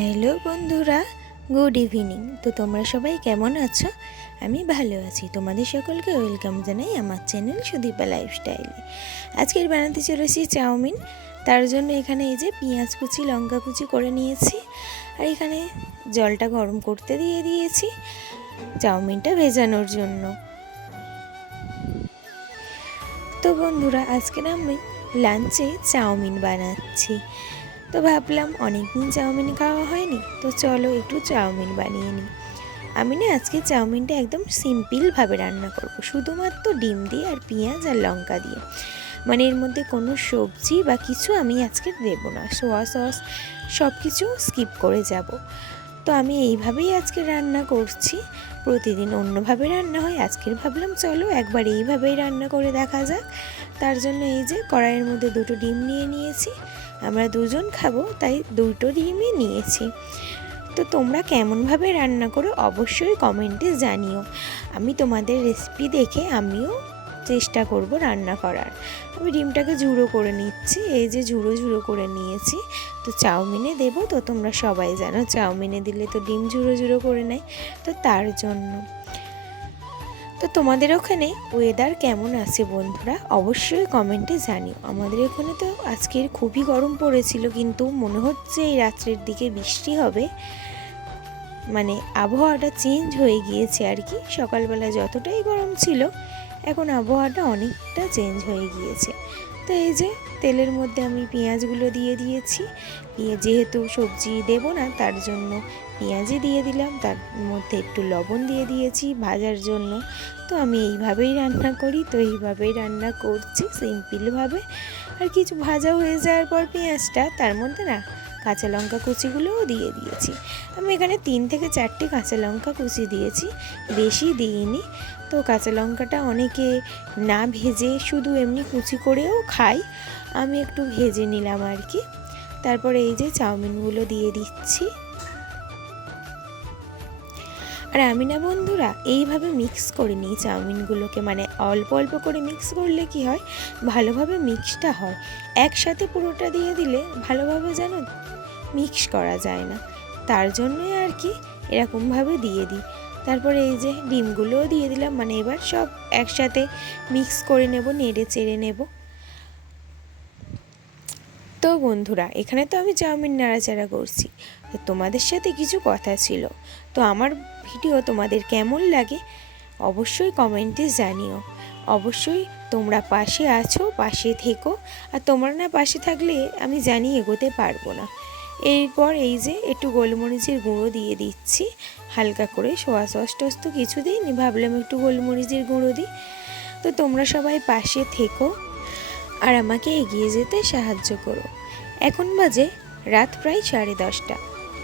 Hello বন্ধুরা, good evening. তো তোমরা সবাই কেমন আছো? আমি ভালো আছি। তোমাদের সকলকে ওয়েলকাম জানাই আমার চ্যানেল সুদীপা লাইফস্টাইলে। আজকের বানাতে চলেছি চাউমিন। তার জন্য এখানে এই যে পেঁয়াজ কুচি, লঙ্কা কুচি করে নিয়েছি, আর এখানে জলটা গরম করতে দিয়ে দিয়েছি চাউমিনটা ভেজানোর জন্য। তো বন্ধুরা, আজকের আমি লাঞ্চে চাউমিন বানাচ্ছি। তো ভাবলাম অনেকদিন চাউমিন খাওয়া হয়নি, তো চলো একটু চাউমিন বানিয়ে নিই। আমি না আজকে চাউমিনটা একদম সিম্পলভাবে রান্না করব, শুধুমাত্র ডিম দিয়ে আর পেঁয়াজ আর লঙ্কা দিয়ে। মানে এর মধ্যে কোনো সবজি বা কিছু আমি আজকে দেবো না, সোয়া সস সব কিছু স্কিপ করে যাব। তো আমি এইভাবেই আজকে রান্না করছি। প্রতিদিন অন্যভাবে রান্না হয়, আজকের ভাবলাম চলো একবার এইভাবেই রান্না করে দেখা যাক। তার জন্য এই যে কড়াইয়ের মধ্যে দুটো ডিম নিয়ে নিয়েছি, আমরা দুজন খাবো তাই দুটো ডিমই নিয়েছি। তো তোমরা কেমনভাবে রান্না করো অবশ্যই কমেন্টে জানিও। আমি তোমাদের রেসিপি দেখে আমিও চেষ্টা করব রান্না করার। আমি ডিমটাকে ঝুড়ো করে নিচ্ছি, এই যে ঝুড়ো ঝুড়ো করে নিয়েছি। তো চাউমিনে দেবো, তো তোমরা সবাই জানো চাউমিনে দিলে তো ডিম ঝুড়ো ঝুড়ো করে নেয়, তো তার জন্য। তো তোমাদের ওখানে ওয়েদার কেমন আছে বন্ধুরা অবশ্যই কমেন্টে জানিও। আমাদের এখানে তো আজকের খুবই গরম পড়েছিল, কিন্তু মনে হচ্ছে এই রাত্রের দিকে বৃষ্টি হবে। মানে আবহাওয়াটা চেঞ্জ হয়ে গিয়েছে আর কি। সকালবেলা যতটাই গরম ছিল, এখন আবহাওয়াটা অনেকটা চেঞ্জ হয়ে গিয়েছে। তো এই যে তেলের মধ্যে আমি পেঁয়াজগুলো দিয়ে দিয়েছি। যেহেতু সবজি দেব না তার জন্য পেঁয়াজই দিয়ে দিলাম, তার মধ্যে একটু লবণ দিয়ে দিয়েছি ভাজার জন্য। তো আমি এইভাবেই রান্না করি, তো এইভাবেই রান্না করছি সিম্পলভাবে। আর কিছু ভাজা হয়ে যাওয়ার পর পেঁয়াজটা তার মধ্যে না কাঁচা লঙ্কা কুচিগুলোও দিয়ে দিয়েছি। আমি এখানে 3 থেকে 4টে কাঁচা লঙ্কা কুচি দিয়েছি, বেশি দিইনি। তো কাঁচা লঙ্কাটা অনেকে না ভেজে শুধু এমনি কুচি করেও খায়, আমি একটু ভেজে নিলাম আর কি। তারপরে এই যে চাউমিনগুলো দিয়ে দিচ্ছি। আর আমি না বন্ধুরা এইভাবে মিক্স করে নিই চাউমিনগুলোকে, মানে অল্প অল্প করে মিক্স করলে কি হয় ভালোভাবে মিক্সটা হয়। একসাথে পুরোটা দিয়ে দিলে ভালোভাবে যেন মিক্স করা যায় না, তার জন্যই আর কি এরকমভাবে দিয়ে দিই। তারপরে এই যে ডিমগুলোও দিয়ে দিলাম, মানে এবার সব একসাথে মিক্স করে নেব, নেড়ে চেড়ে নেব। তো বন্ধুরা, এখানে তো আমি চাউমিন নাড়াচাড়া করছি, তো তোমাদের সাথে কিছু কথা ছিল। তো আমার ভিডিও তোমাদের কেমন লাগে অবশ্যই কমেন্টে জানিও। অবশ্যই তোমরা পাশে আছো, পাশে থেকো। আর তোমরা না পাশে থাকলে আমি জানি এগোতে পারবো না। এরপর এই যে একটু গোলমরিচের গুঁড়ো দিয়ে দিচ্ছি হালকা করে। সোয়া সস টস তো কিছু দিইনি, ভাবলাম একটু গোলমরিচের গুঁড়ো দিই। তো তোমরা সবাই পাশে থেকো আর আমাকে এগিয়ে যেতে সাহায্য করো। এখন বাজে রাত প্রায় 10:30।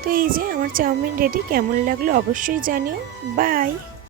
তো এই যে আমার চাউমিন রেডি। কেমন লাগলো অবশ্যই জানিও। বাই।